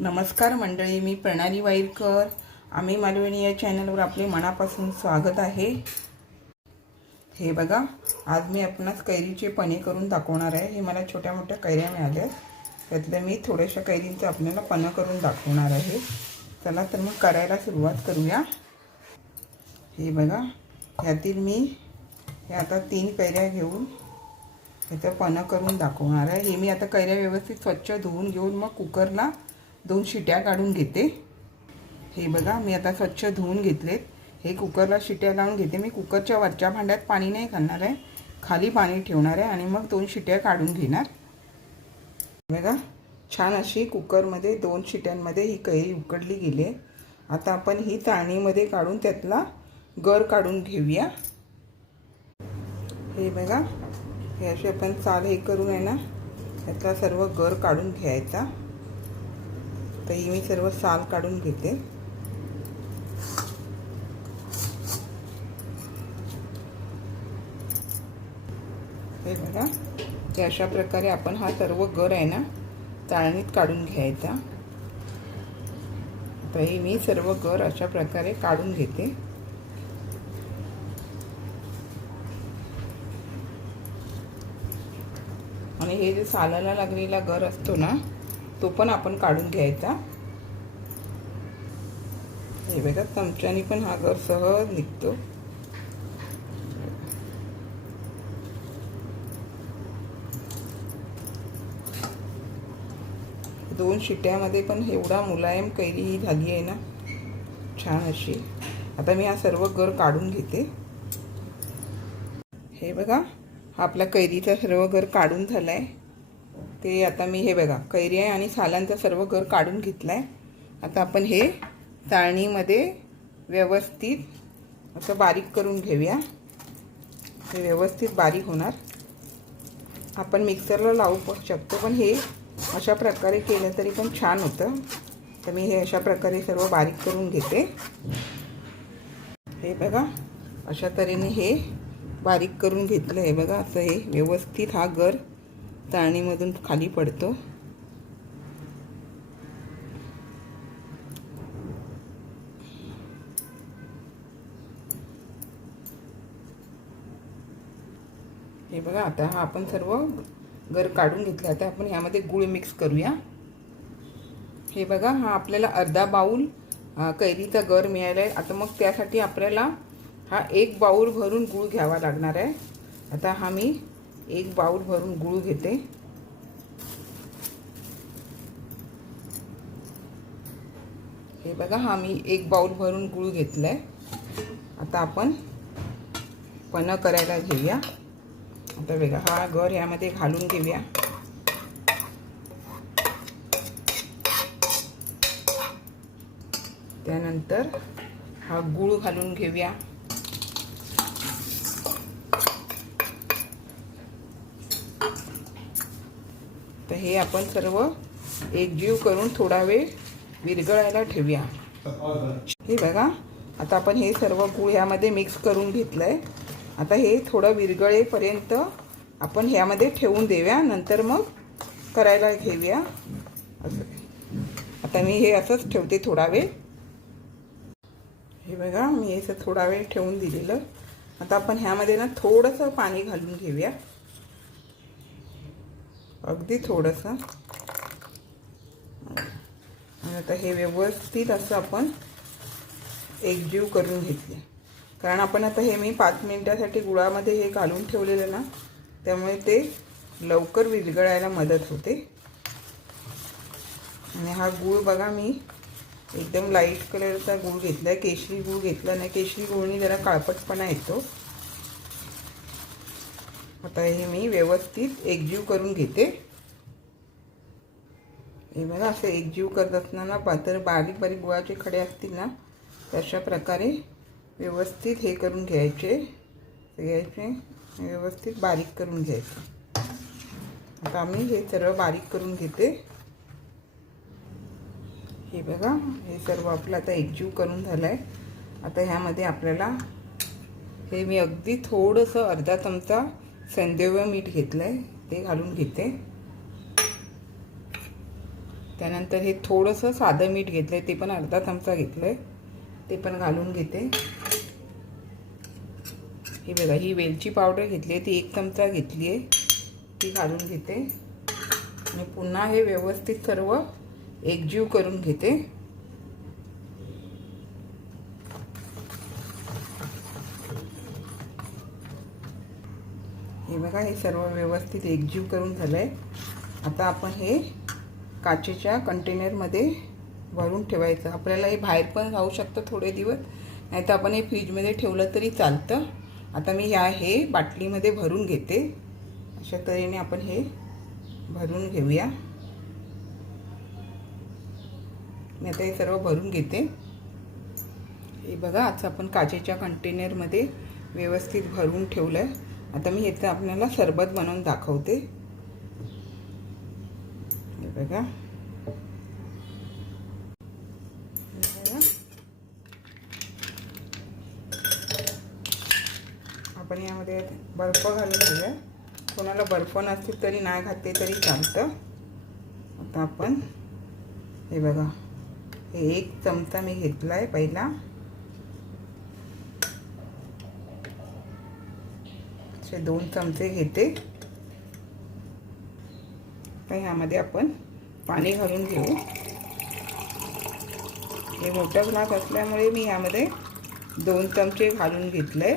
नमस्कार मंडळी मी प्रणाली वाईरकर. आम्ही मालवणी या चॅनलवर आपले मनापासून स्वागत आहे. हे बघा आज मी आपणास कैरीचे पणे करून दाखवणार आहे. हे मला छोट्या मोठ्या कैऱ्या मिळाल्या त्यातल्या मी थोड्याशा कैरींचं आपल्याला पणं करून दाखवणार आहे. चला तर मग करायला सुरुवात करूया. हे बघा ह्यातील मी हे आता तीन कैऱ्या घेऊन ह्याचं पणं करून दाखवणार आहे. हे मी आता कैऱ्या व्यवस्थित स्वच्छ धुवून घेऊन मग कुकरला दोन शिट्या काढून घेते. हे बघा मी आता स्वच्छ धुवून घेतलेत. हे कुकरला शिट्या लावून घेते. मी कुकरच्या वरच्या भांड्यात पाणी नाही घालणार आहे. खाली पाणी ठेवणार आहे आणि मग दोन शिट्या काढून घेणार. बघा छान अशी कुकरमध्ये दोन शिट्यांमध्ये ही कैरी उकडली गेली आहे. आता आपण ही चाळणीमध्ये काढून त्यातला गर काढून घेऊया. हे बघा हे असे आपण चाल हे करून आहे ना त्यातला सर्व गर काढून घ्यायचा. आता ही मी सर्व साल काढून घेते. हे बघा ते अशा प्रकारे आपण हा सर्व गर आहे ना चाळणीत काढून घ्यायचा. आता ही मी सर्व गर अशा प्रकारे काढून घेते. आणि हे जे सालाला लागलेला गर असतो ना तो पण आपण काढून घ्यायचा. हे बघा चमच्याने पण हा गर सहज निघतो. दोन शिट्यामध्ये पण एवढा मुलायम कैरी ही झाली आहे ना. छान अशी. आता मी हा सर्व गर काढून घेते. हे बघा हा आपला कैरीचा सर्व गर काढून झाला आहे ते आता मी हे बघा कैरी आहे आणि सालांचा सर्व घर काढून घेतला आहे आता आपण हे चाळणीमध्ये व्यवस्थित असं बारीक करून घेऊया. हे व्यवस्थित बारीक होणार. आपण मिक्सरला लावू पण शकतो पण हे अशा प्रकारे केलं तरी पण छान होतं. तर मी हे अशा प्रकारे सर्व बारीक करून घेते. हे बघा अशा तऱ्हेने हे बारीक करून घेतलं हे बघा असं हे व्यवस्थित हा गर चाळणीमधून खाली पडतो. हे बघा आता हा आपण सर्व गर काढून घेतला. आता आपण ह्यामध्ये गुळ मिक्स करूया. हे बघा हा आपल्याला अर्धा बाऊल कैरीचा गर मिळाला आहे. आता मग त्यासाठी आपल्याला हा एक बाऊल भरून गूळ घ्यावा लागणार आहे. आता हा मी एक बाऊल भरून गूळ घेते. हे बघा हा मी एक बाऊल भरून गूळ घेतला आहे आता आपण पणं करायला घेऊया. आता बघा हा गर ह्यामध्ये घालून घेऊया. त्यानंतर हा गूळ घालून घेऊया. तर हे आपण सर्व एकजीव करून थोडा वेळ विरघळायला ठेवूया. हे बघा आता आपण हे सर्व गूळ ह्यामध्ये मिक्स करून घेतलं आहे आता हे थोडं विरगळेपर्यंत आपण ह्यामध्ये ठेवून देऊया. नंतर मग करायला घेऊया. असं. आता मी हे असंच ठेवते थोडा वेळ. हे बघा मी असं थोडा वेळ ठेवून दिलेलं. आता आपण ह्यामध्ये ना थोडंसं पाणी घालून घेऊया. अगदी थोडंसं. आणि आता हे व्यवस्थित असं आपण एकजीव करून घेतले. कारण आपण आता हे मी पाच मिनिटासाठी गुळामध्ये हे घालून ठेवलेलं ना त्यामुळे ते लवकर विरघळायला मदत होते. आणि हा गूळ बघा मी एकदम लाइट कलरचा गूळ घेतला आहे केशरी गूळ घेतला नाही. केशरी गुळनी जरा काळपटपणा येतो. आता हे मी व्यवस्थित एकजीव करून घेते. हे बघा असं एकजीव करत असताना पातळ बारीक बारीक गुळाचे खडे असतील ना तशा प्रकारे व्यवस्थित हे करून घ्यायचे. घ्यायचे व्यवस्थित बारीक करून घ्यायचे. आता आम्ही हे सर्व बारीक करून घेते. हे बघा हे सर्व आपलं आता एकजीव करून झालं आहे आता ह्यामध्ये आपल्याला हे मी अगदी थोडंसं अर्धा चमचा संदेव मीठ घेतलं आहे ते घालून घेते. त्यानंतर हे थोडंसं साधं मीठ घेतलं आहे ते पण अर्धा चमचा घेतलं आहे ते पण घालून घेते. हे बघा ही वेलची पावडर घेतली आहे ती एक चमचा घेतली आहे ती घालून घेते. आणि पुन्हा हे व्यवस्थित सर्व एकजीव करून घेते. बघा हे सर्व व्यवस्थित एकजीव करून झालं आहे आता आपण हे काचेच्या कंटेनरमध्ये भरून ठेवायचं. आपल्याला हे बाहेर पण राहू शकतं थोडे दिवस नाही तर आपण हे फ्रीजमध्ये ठेवलं तरी चालतं. आता मी ह्या हे बाटलीमध्ये भरून घेते. अशा तऱ्हेने आपण हे भरून घेऊया. मी आता हे सर्व भरून घेते. हे बघा आज आपण काचेच्या कंटेनरमध्ये व्यवस्थित भरून ठेवलं आहे आता मी ह्याचं आपल्याला सरबत बनवून दाखवते. हे बघा. आपण यामध्ये बर्फ घालून घेऊया. कोणाला बर्फ नसतील तरी नाही घातले तरी चालतं. आता आपण हे बघा. हे एक चमचा मी घेतला आहे पहिला. असे दोन चमचे घेते. तर ह्यामध्ये आपण पाणी घालून घेऊ. हे मोठं ग्लास असल्यामुळे मी ह्यामध्ये दोन चमचे घालून घेतले.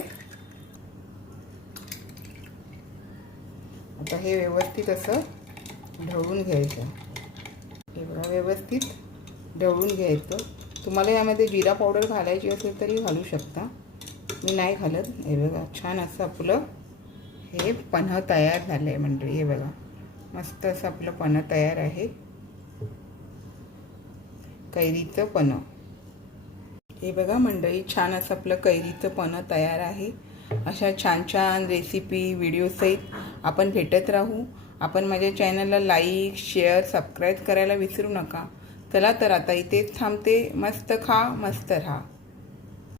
आता हे व्यवस्थित असं ढवळून घ्यायचं. हे बघा व्यवस्थित ढवळून घ्यायचं. तुम्हाला यामध्ये जिरा पावडर घालायची असेल तरी घालू शकता. मी नाही घालत. हे बघा छान असं आपलं हे पन्ह तयार झालं आहे मंडळी हे बघा. मस्त असं आपलं पन्ह तयार आहे. कैरीचं पन्ह. हे बघा मंडळी छान असं आपलं कैरीचं पन्ह तयार आहे. अशा छान छान रेसिपी व्हिडिओसहित आपण भेटत राहू. आपण माझ्या चॅनलला लाईक शेअर सबस्क्राईब करायला विसरू नका. चला तर आता इथेच थांबते. मस्त खा मस्त राहा.